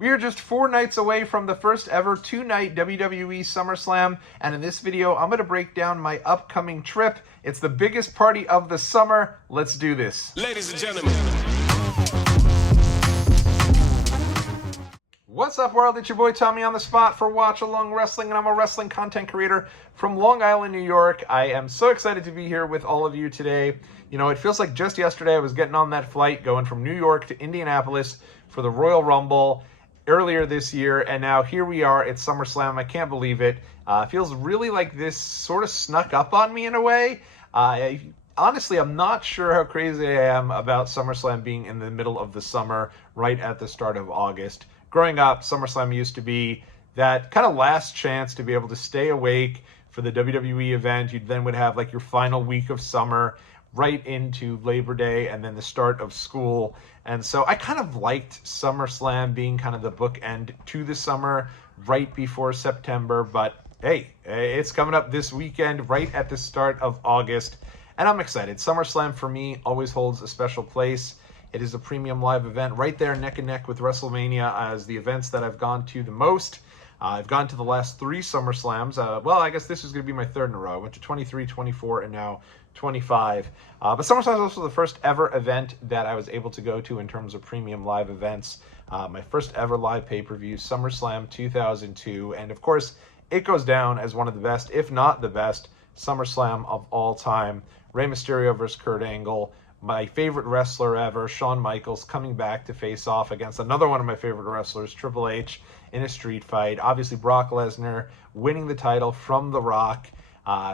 We are just 4 nights away from the first ever 2-night WWE Summerslam, and in this video, I'm going to break down my upcoming trip. It's the biggest party of the summer. Let's do this. Ladies and gentlemen. What's up, world? It's your boy Tommy on the spot for Watch Along Wrestling, and I'm a wrestling content creator from Long Island, New York. I am so excited to be here with all of you today. You know, it feels like just yesterday I was getting on that flight going from New York to Indianapolis for the Royal Rumble earlier this year, and now here we are at SummerSlam. I can't believe it. It feels really like this sort of snuck up on me in a way. Honestly, I'm not sure how crazy I am about SummerSlam being in the middle of the summer, right at the start of August. Growing up, SummerSlam used to be that kind of last chance to be able to stay awake for the WWE event. You then would have like your final week of summer right into Labor Day and then the start of school. And so I kind of liked SummerSlam being kind of the bookend to the summer right before September. But hey, it's coming up this weekend right at the start of August, and I'm excited. SummerSlam for me always holds a special place. It is a premium live event right there neck and neck with WrestleMania as the events that I've gone to the most. I've gone to the last 3 SummerSlams. Well, I guess this is going to be my 3rd in a row. I went to 23, 24, and now 25. But SummerSlam is also the first ever event that I was able to go to in terms of premium live events. My first ever live pay-per-view, SummerSlam 2002. And of course, it goes down as one of the best, if not the best, SummerSlam of all time. Rey Mysterio versus Kurt Angle. My favorite wrestler ever, Shawn Michaels, coming back to face off against another one of my favorite wrestlers, Triple H, in a street fight. Obviously, Brock Lesnar winning the title from The Rock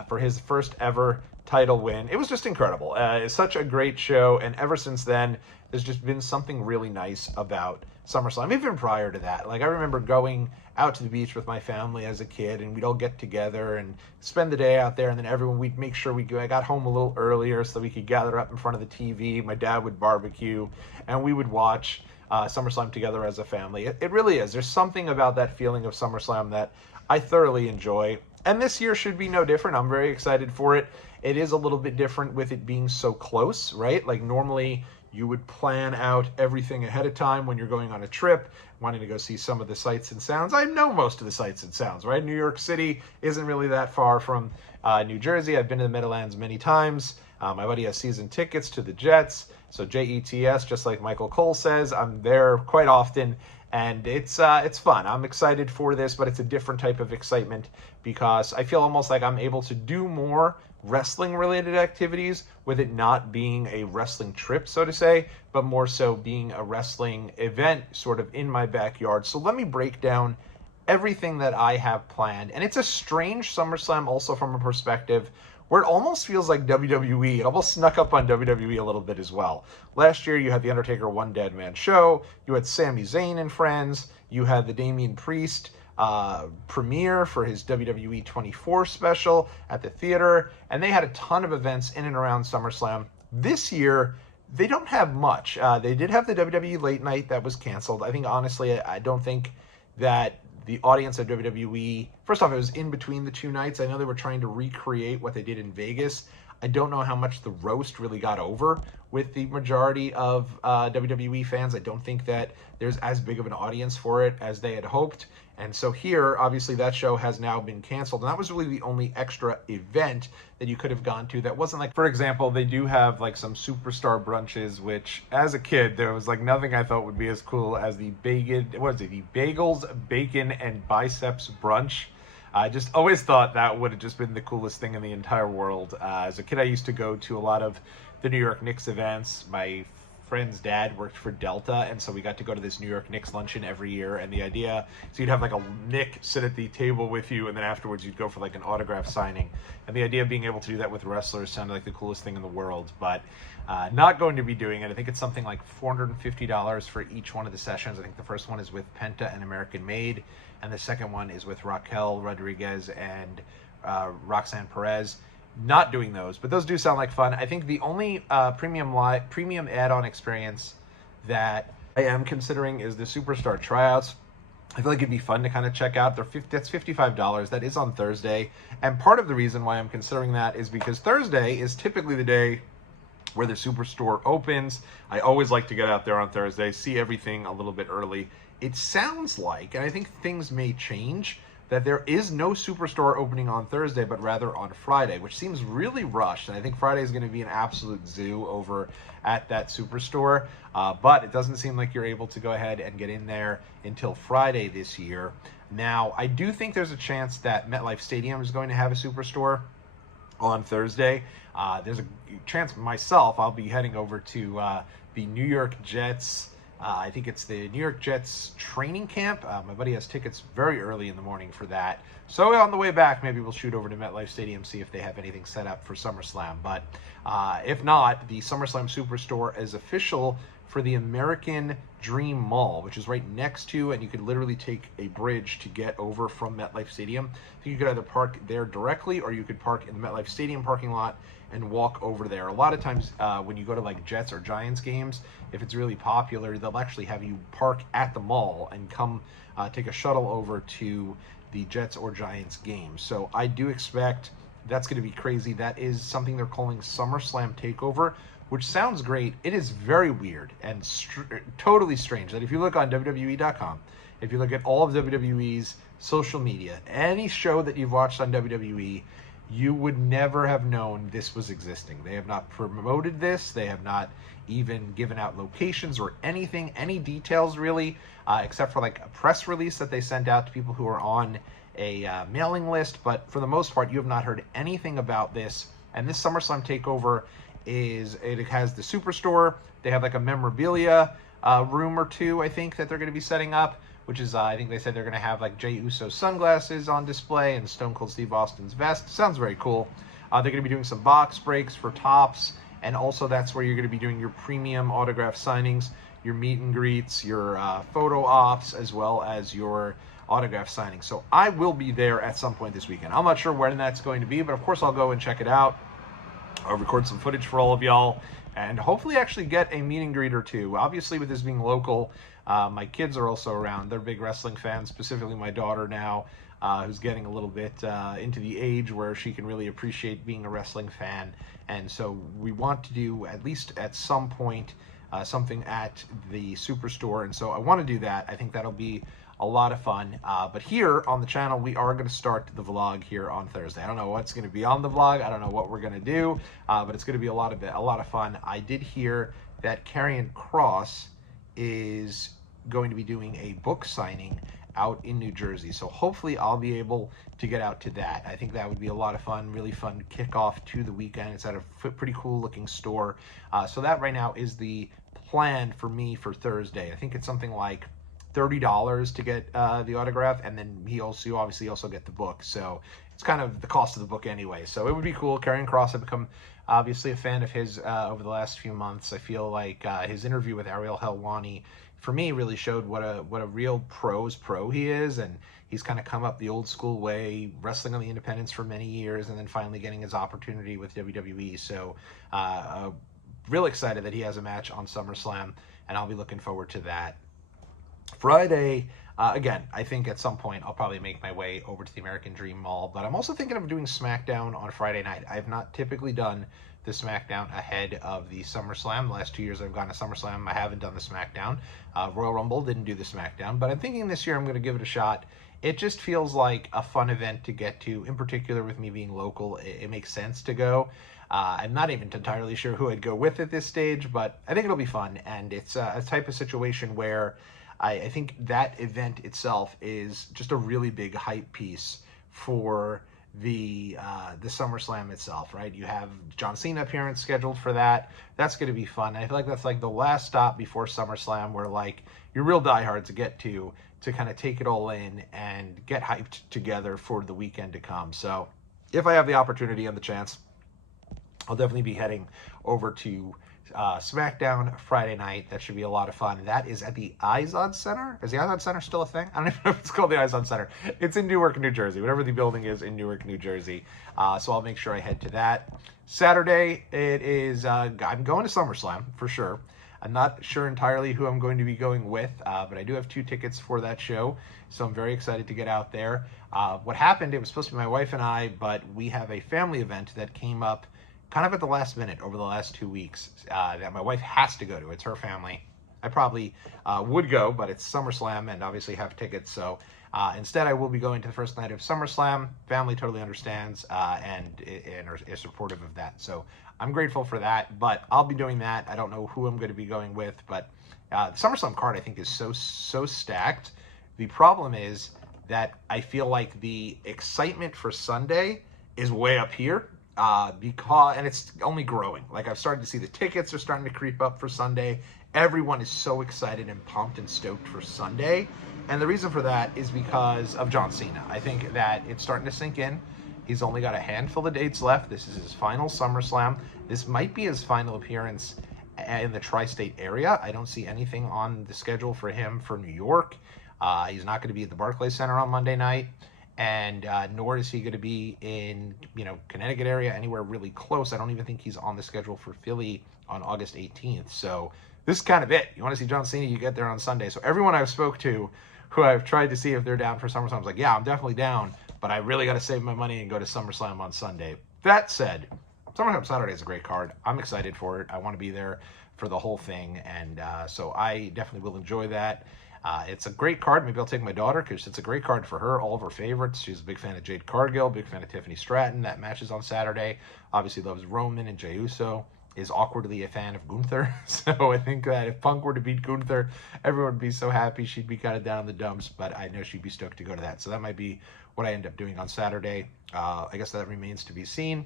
for his first ever title win. It was just incredible. It's such a great show, and ever since then, there's just been something really nice about SummerSlam. Even prior to that, like I remember going out to the beach with my family as a kid, and we'd all get together and spend the day out there, and then we'd make sure I got home a little earlier so we could gather up in front of the TV. My dad would barbecue, and we would watch SummerSlam together as a family. It really is. There's something about that feeling of SummerSlam that I thoroughly enjoy, and this year should be no different. I'm very excited for it. It is a little bit different with it being so close, right? Like normally you would plan out everything ahead of time when you're going on a trip, wanting to go see some of the sights and sounds. I know most of the sights and sounds, right? New York City isn't really that far from New Jersey. I've been to the Meadowlands many times. My buddy has season tickets to the Jets. So Jets, just like Michael Cole says, I'm there quite often. And it's fun. I'm excited for this, but it's a different type of excitement because I feel almost like I'm able to do more wrestling-related activities with it not being a wrestling trip, so to say, but more so being a wrestling event sort of in my backyard. So let me break down everything that I have planned. And it's a strange SummerSlam also from a perspective where it almost feels like WWE. It almost snuck up on WWE a little bit as well. Last year, you had The Undertaker One Dead Man Show. You had Sami Zayn and Friends. You had the Damian Priest premiere for his WWE 24 special at the theater. And they had a ton of events in and around SummerSlam. This year, they don't have much. They did have the WWE Late Night that was canceled. I think, honestly, I don't think that the audience at WWE, first off, it was in between the 2 nights. I know they were trying to recreate what they did in Vegas. I don't know how much the roast really got over with the majority of WWE fans. I don't think that there's as big of an audience for it as they had hoped. And so here, obviously, that show has now been canceled. And that was really the only extra event that you could have gone to that wasn't like, for example, they do have like some superstar brunches, which as a kid, there was like nothing I thought would be as cool as the the Bagels, Bacon, and Biceps brunch. I just always thought that would have just been the coolest thing in the entire world. As a kid, I used to go to a lot of the New York Knicks events. My friend's dad worked for Delta, and so we got to go to this New York Knicks luncheon every year. And the idea, so you'd have like a Knick sit at the table with you, and then afterwards you'd go for like an autograph signing. And the idea of being able to do that with wrestlers sounded like the coolest thing in the world, but not going to be doing it. I think it's something like $450 for each one of the sessions. I think the first one is with Penta and American Made, and the second one is with Raquel Rodriguez and Roxanne Perez. Not doing those, but those do sound like fun. I think the only premium add-on experience that I am considering is the Superstar Tryouts. I feel like it'd be fun to kind of check out. That's $55. That is on Thursday. And part of the reason why I'm considering that is because Thursday is typically the day where the Superstore opens. I always like to get out there on Thursday, see everything a little bit early it sounds like, and I think things may change, that there is no Superstore opening on Thursday, but rather on Friday, which seems really rushed. And I think Friday is going to be an absolute zoo over at that Superstore. But it doesn't seem like you're able to go ahead and get in there until Friday this year. Now, I do think there's a chance that MetLife Stadium is going to have a Superstore on Thursday. There's a chance myself, I'll be heading over to the New York Jets. I think it's the New York Jets training camp. My buddy has tickets very early in the morning for that. So on the way back, maybe we'll shoot over to MetLife Stadium, see if they have anything set up for SummerSlam. But if not, the SummerSlam Superstore is official for the American Dream Mall, which is right next to, and you could literally take a bridge to get over from MetLife Stadium. So you could either park there directly, or you could park in the MetLife Stadium parking lot and walk over there. A lot of times when you go to like Jets or Giants games, if it's really popular, they'll actually have you park at the mall and come take a shuttle over to the Jets or Giants games. So I do expect that's going to be crazy. That is something they're calling SummerSlam Takeover, which sounds great. It is very weird and totally strange that if you look on WWE.com, if you look at all of WWE's social media, any show that you've watched on WWE, you would never have known this was existing. They have not promoted this. They have not even given out locations or anything, any details really, except for like a press release that they sent out to people who are on a mailing list. But for the most part, you have not heard anything about this. And this SummerSlam Takeover it has the Superstore. They have like a memorabilia room or two, I think, that they're going to be setting up, which is, I think they said they're going to have like Jey Uso's sunglasses on display and Stone Cold Steve Austin's vest. Sounds very cool. They're going to be doing some box breaks for tops, and also that's where you're going to be doing your premium autograph signings, your meet and greets, your photo ops, as well as your autograph signings. So I will be there at some point this weekend. I'm not sure when that's going to be, but of course I'll go and check it out. I'll record some footage for all of y'all and hopefully actually get a meet and greet or two. Obviously, with this being local, my kids are also around. They're big wrestling fans, specifically my daughter now, who's getting a little bit into the age where she can really appreciate being a wrestling fan. And so we want to do, at least at some point, something at the Superstore. And so I want to do that. I think that'll be a lot of fun. But here on the channel, we are going to start the vlog here on Thursday. I don't know what's going to be on the vlog. I don't know what we're going to do, but it's going to be a lot of fun. I did hear that Karrion Kross is going to be doing a book signing out in New Jersey. So hopefully I'll be able to get out to that. I think that would be a lot of fun, really fun kickoff to the weekend. It's at a pretty cool looking store. So that right now is the plan for me for Thursday. I think it's something like $30 to get the autograph, and then you obviously also get the book. So it's kind of the cost of the book anyway. So it would be cool. Karrion Kross, I've become obviously a fan of his over the last few months. I feel like his interview with Ariel Helwani, for me, really showed what a real pro's pro he is, and he's kind of come up the old school way, wrestling on the independents for many years, and then finally getting his opportunity with WWE. So real excited that he has a match on SummerSlam, and I'll be looking forward to that. Friday, again, I think at some point I'll probably make my way over to the American Dream Mall, but I'm also thinking of doing SmackDown on Friday night. I have not typically done the SmackDown ahead of the SummerSlam. The last 2 years I've gone to SummerSlam, I haven't done the SmackDown. Royal Rumble didn't do the SmackDown, but I'm thinking this year I'm going to give it a shot. It just feels like a fun event to get to, in particular with me being local. It makes sense to go. I'm not even entirely sure who I'd go with at this stage, but I think it'll be fun, and it's a type of situation where I think that event itself is just a really big hype piece for the SummerSlam itself, right? You have John Cena appearance scheduled for that. That's going to be fun. I feel like that's like the last stop before SummerSlam where like your real diehards get to kind of take it all in and get hyped together for the weekend to come. So if I have the opportunity and the chance, I'll definitely be heading over to SmackDown Friday night. That should be a lot of fun. That is at the Izod Center. Is the Izod Center still a thing? I don't even know if it's called the Izod Center. It's in Newark, New Jersey, whatever the building is in Newark, New Jersey. So I'll make sure I head to that. Saturday, it is, I'm going to SummerSlam for sure. I'm not sure entirely who I'm going to be going with, but I do have 2 tickets for that show, so I'm very excited to get out there. What happened, it was supposed to be my wife and I, but we have a family event that came up kind of at the last minute over the last 2 weeks that my wife has to go to. It's her family. I probably would go, but it's SummerSlam and obviously have tickets. So instead, I will be going to the first night of SummerSlam. Family totally understands and is supportive of that. So I'm grateful for that, but I'll be doing that. I don't know who I'm going to be going with, but the SummerSlam card, I think, is so stacked. The problem is that I feel like the excitement for Sunday is way up here and it's only growing. Like, I've started to see the tickets are starting to creep up for Sunday. Everyone is so excited and pumped and stoked for Sunday. And the reason for that is because of John Cena. I think that it's starting to sink in. He's only got a handful of dates left. This is his final SummerSlam. This might be his final appearance in the tri-state area. I don't see anything on the schedule for him for New York. He's not going to be at the Barclays Center on Monday night, and nor is he going to be in, Connecticut area, anywhere really close. I don't even think he's on the schedule for Philly on August 18th. So this is kind of it. You want to see John Cena, you get there on Sunday. So everyone I've spoke to who I've tried to see if they're down for SummerSlam, I was like, yeah, I'm definitely down, but I really got to save my money and go to SummerSlam on Sunday. That said, SummerSlam Saturday is a great card. I'm excited for it. I want to be there for the whole thing, and so I definitely will enjoy that. It's a great card. Maybe I'll take my daughter because it's a great card for her. All of her favorites. She's a big fan of Jade Cargill, big fan of Tiffany Stratton. That matches on Saturday. Obviously loves Roman and Jey Uso. Is awkwardly a fan of Gunther. So I think that if Punk were to beat Gunther, everyone would be so happy. She'd be kind of down in the dumps, but I know she'd be stoked to go to that. So that might be what I end up doing on Saturday. I guess that remains to be seen.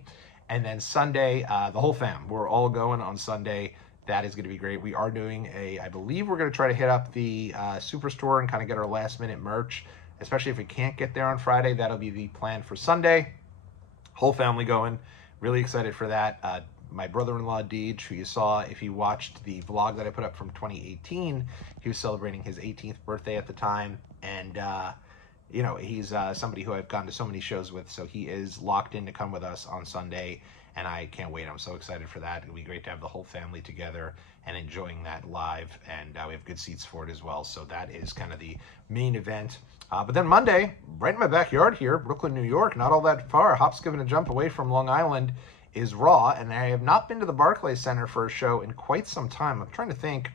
And then Sunday, the whole fam, we're all going on Sunday. That is going to be great. We are doing I believe we're going to try to hit up the Superstore and kind of get our last minute merch, especially if we can't get there on Friday. That'll be the plan for Sunday. Whole family going. Really excited for that. My brother-in-law, Deej, who you saw if you watched the vlog that I put up from 2018, he was celebrating his 18th birthday at the time. And, he's somebody who I've gone to so many shows with, so he is locked in to come with us on Sunday. And I can't wait. I'm so excited for that. It'll be great to have the whole family together and enjoying that live. And we have good seats for it as well. So that is kind of the main event. But then Monday, right in my backyard here, Brooklyn, New York, not all that far, hop, skip, and a jump away from Long Island, is Raw. And I have not been to the Barclays Center for a show in quite some time. I'm trying to think.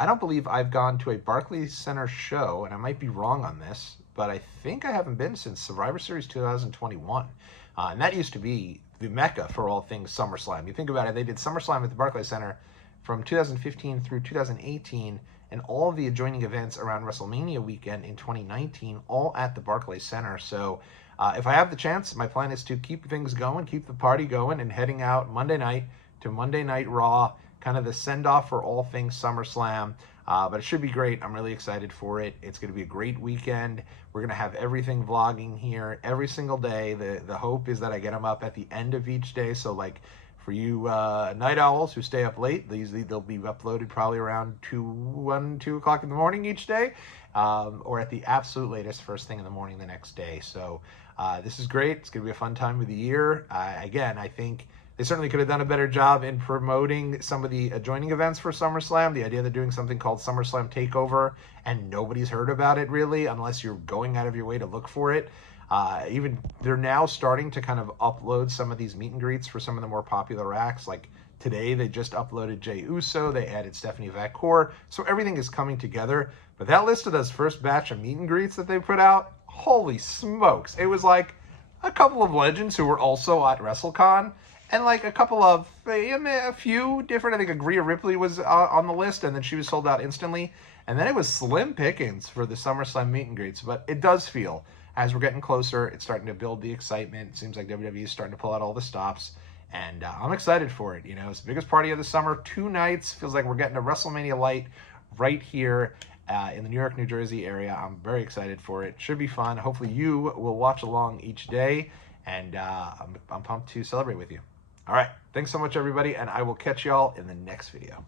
I don't believe I've gone to a Barclays Center show, and I might be wrong on this, but I think I haven't been since Survivor Series 2021. And that used to be the mecca for all things SummerSlam. You think about it, they did SummerSlam at the Barclays Center from 2015 through 2018, and all of the adjoining events around WrestleMania weekend in 2019, all at the Barclays Center. So if I have the chance, my plan is to keep things going, keep the party going, and heading out Monday night to Monday Night Raw, kind of the send-off for all things SummerSlam. But it should be great. I'm really excited for it. It's going to be a great weekend. We're going to have everything vlogging here every single day. The hope is that I get them up at the end of each day. So, like, for you night owls who stay up late, they'll be uploaded probably around 2 o'clock in the morning each day, or at the absolute latest, first thing in the morning the next day. So this is great. It's going to be a fun time of the year. Again, I think they certainly could have done a better job in promoting some of the adjoining events for SummerSlam. The idea they're doing something called SummerSlam Takeover, and nobody's heard about it really, unless you're going out of your way to look for it. Even they're now starting to kind of upload some of these meet and greets for some of the more popular acts. Like today, they just uploaded Jey Uso. They added Stephanie Vacour. So everything is coming together. But that list of those first batch of meet and greets that they put out, holy smokes. It was like a couple of legends who were also at WrestleCon. And like a couple of, a few different, I think Rhea Ripley was on the list, and then she was sold out instantly. And then it was slim pickings for the SummerSlam meet and greets. But it does feel, as we're getting closer, it's starting to build the excitement. It seems like WWE is starting to pull out all the stops. And I'm excited for it. It's the biggest party of the summer. 2 nights. Feels like we're getting a WrestleMania light right here in the New York, New Jersey area. I'm very excited for it. Should be fun. Hopefully you will watch along each day. And I'm pumped to celebrate with you. All right. Thanks so much, everybody. And I will catch y'all in the next video.